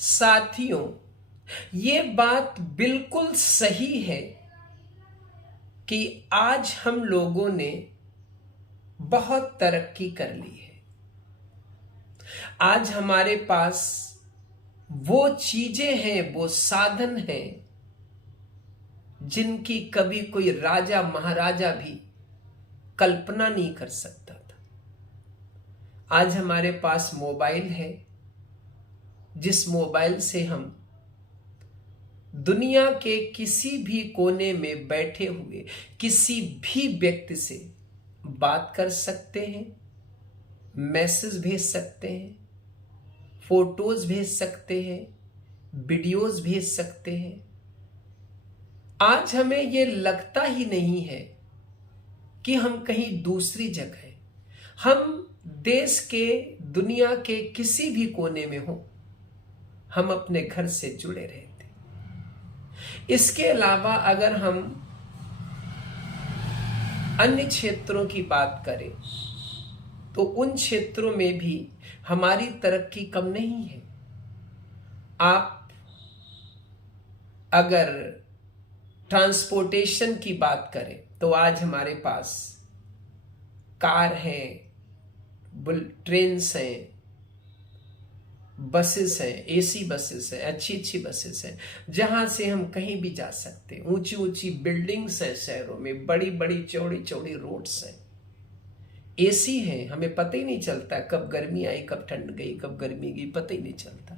साथियों, ये बात बिल्कुल सही है कि आज हम लोगों ने बहुत तरक्की कर ली है। आज हमारे पास वो चीजें हैं, वो साधन हैं जिनकी कभी कोई राजा महाराजा भी कल्पना नहीं कर सकता था। आज हमारे पास मोबाइल है, जिस मोबाइल से हम दुनिया के किसी भी कोने में बैठे हुए किसी भी व्यक्ति से बात कर सकते हैं, मैसेज भेज सकते हैं, फोटोज भेज सकते हैं, वीडियोज भेज सकते हैं। आज हमें यह लगता ही नहीं है कि हम कहीं दूसरी जगह हैं। हम देश के, दुनिया के किसी भी कोने में हो, हम अपने घर से जुड़े रहते। इसके अलावा अगर हम अन्य क्षेत्रों की बात करें तो उन क्षेत्रों में भी हमारी तरक्की कम नहीं है। आप अगर ट्रांसपोर्टेशन की बात करें तो आज हमारे पास कार हैं, ट्रेन्स हैं, बसेस हैं, एसी बसेस हैं, अच्छी अच्छी बसेस हैं, जहां से हम कहीं भी जा सकते हैं। ऊंची ऊंची बिल्डिंग्स हैं शहरों में, बड़ी बड़ी चौड़ी चौड़ी रोड्स हैं, एसी हैं। हमें पता ही नहीं चलता कब गर्मी आई, कब ठंड गई, कब गर्मी गई, पता ही नहीं चलता।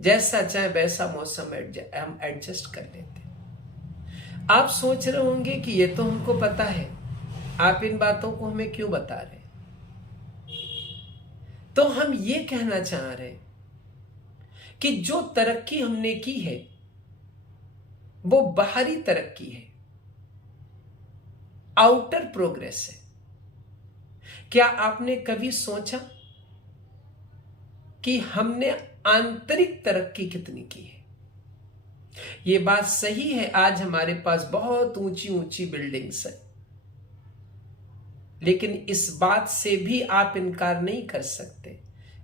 जैसा चाहे वैसा मौसम हम एडजस्ट कर लेते हैं। आप सोच रहे होंगे कि ये तो हमको पता है, आप इन बातों को हमें क्यों बता रहे? तो हम ये कहना चाह रहे हैं कि जो तरक्की हमने की है वो बाहरी तरक्की है, आउटर प्रोग्रेस है। क्या आपने कभी सोचा कि हमने आंतरिक तरक्की कितनी की है? ये बात सही है, आज हमारे पास बहुत ऊंची ऊंची बिल्डिंग्स है, लेकिन इस बात से भी आप इनकार नहीं कर सकते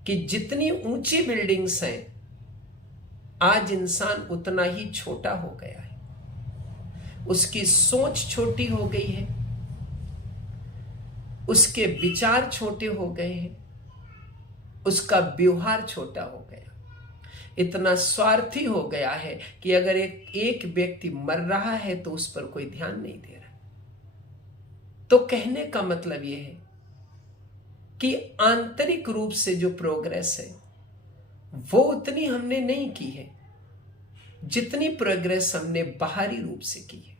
कि जितनी ऊंची बिल्डिंग्स हैं, आज इंसान उतना ही छोटा हो गया है। उसकी सोच छोटी हो गई है, उसके विचार छोटे हो गए हैं, उसका व्यवहार छोटा हो गया, इतना स्वार्थी हो गया है कि अगर एक व्यक्ति मर रहा है तो उस पर कोई ध्यान नहीं दे रहा। तो कहने का मतलब यह है कि आंतरिक रूप से जो प्रोग्रेस है वो उतनी हमने नहीं की है जितनी प्रोग्रेस हमने बाहरी रूप से की है।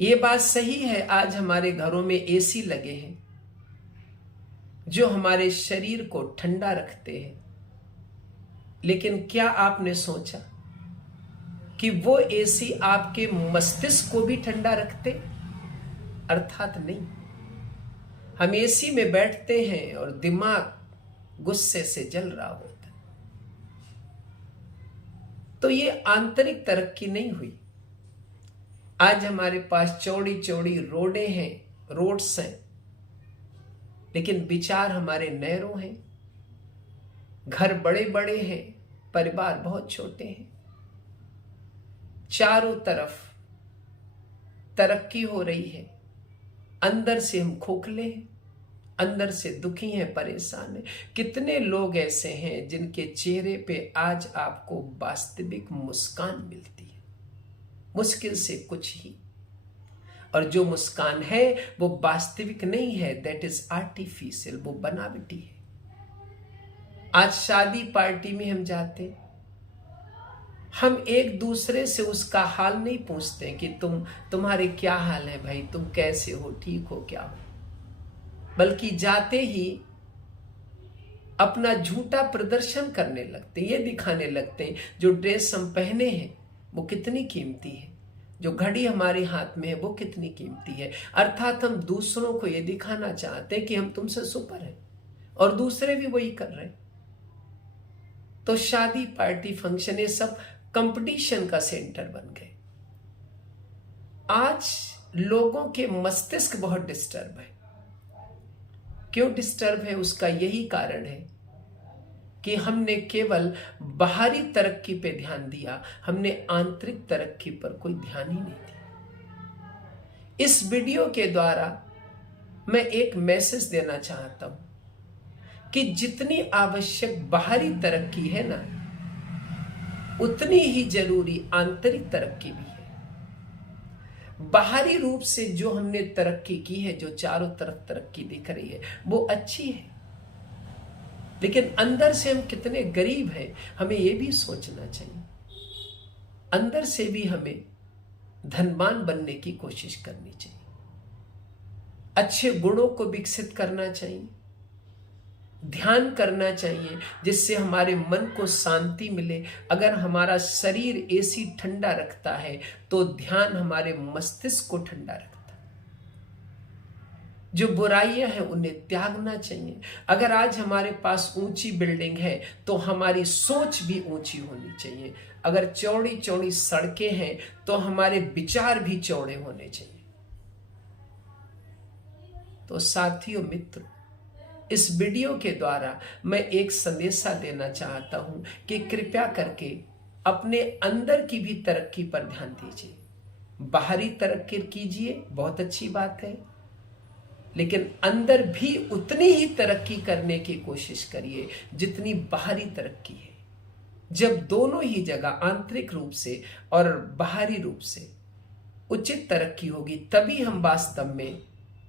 ये बात सही है, आज हमारे घरों में एसी लगे हैं जो हमारे शरीर को ठंडा रखते हैं, लेकिन क्या आपने सोचा कि वो एसी आपके मस्तिष्क को भी ठंडा रखते? अर्थात नहीं। हम एसी में बैठते हैं और दिमाग गुस्से से जल रहा होता है। तो ये आंतरिक तरक्की नहीं हुई। आज हमारे पास चौड़ी चौड़ी रोडें हैं, रोड्स हैं, लेकिन विचार हमारे नैरो हैं, घर बड़े बड़े हैं, परिवार बहुत छोटे हैं। चारों तरफ तरक्की हो रही है, अंदर से हम खोखले हैं, अंदर से दुखी हैं, परेशान हैं। कितने लोग ऐसे हैं जिनके चेहरे पे आज आपको वास्तविक मुस्कान मिलती है, मुश्किल से कुछ ही, और जो मुस्कान है वो वास्तविक नहीं है, दैट इज आर्टिफिशियल, वो बनावटी है। आज शादी पार्टी में हम जाते, हम एक दूसरे से उसका हाल नहीं पूछते कि तुम्हारे क्या हाल है भाई, तुम कैसे हो, ठीक हो, क्या हो, बल्कि जाते ही अपना झूठा प्रदर्शन करने लगते, ये दिखाने लगते हैं जो ड्रेस हम पहने हैं वो कितनी कीमती है, जो घड़ी हमारे हाथ में है वो कितनी कीमती है। अर्थात हम दूसरों को ये दिखाना चाहते हैं कि हम तुमसे सुपर हैं, और दूसरे भी वही कर रहे हैं। तो शादी पार्टी फंक्शन ये सब कंपटीशन का सेंटर बन गए। आज लोगों के मस्तिष्क बहुत डिस्टर्ब है। क्यों डिस्टर्ब है? उसका यही कारण है कि हमने केवल बाहरी तरक्की पे ध्यान दिया, हमने आंतरिक तरक्की पर कोई ध्यान ही नहीं दिया। इस वीडियो के द्वारा मैं एक मैसेज देना चाहता हूं कि जितनी आवश्यक बाहरी तरक्की है ना, उतनी ही जरूरी आंतरिक तरक्की भी है। बाहरी रूप से जो हमने तरक्की की है, जो चारों तरफ तरक्की दिख रही है, वो अच्छी है, लेकिन अंदर से हम कितने गरीब हैं, हमें यह भी सोचना चाहिए। अंदर से भी हमें धनवान बनने की कोशिश करनी चाहिए, अच्छे गुणों को विकसित करना चाहिए, ध्यान करना चाहिए, जिससे हमारे मन को शांति मिले। अगर हमारा शरीर एसी ठंडा रखता है तो ध्यान हमारे मस्तिष्क को ठंडा रखता है। जो बुराइयां हैं उन्हें त्यागना चाहिए। अगर आज हमारे पास ऊंची बिल्डिंग है तो हमारी सोच भी ऊंची होनी चाहिए। अगर चौड़ी चौड़ी सड़कें हैं तो हमारे विचार भी चौड़े होने चाहिए। तो साथियों, मित्रों, इस वीडियो के द्वारा मैं एक संदेशा देना चाहता हूं कि कृपया करके अपने अंदर की भी तरक्की पर ध्यान दीजिए। बाहरी तरक्की कीजिए, बहुत अच्छी बात है, लेकिन अंदर भी उतनी ही तरक्की करने की कोशिश करिए जितनी बाहरी तरक्की है। जब दोनों ही जगह आंतरिक रूप से और बाहरी रूप से उचित तरक्की होगी, तभी हम वास्तव में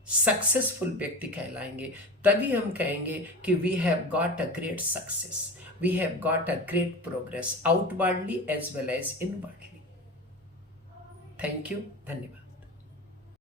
सक्सेसफुल व्यक्ति कहलाएंगे। तभी हम कहेंगे कि we have got a great success, we have got a great progress outwardly as well as inwardly. Thank you, धन्यवाद।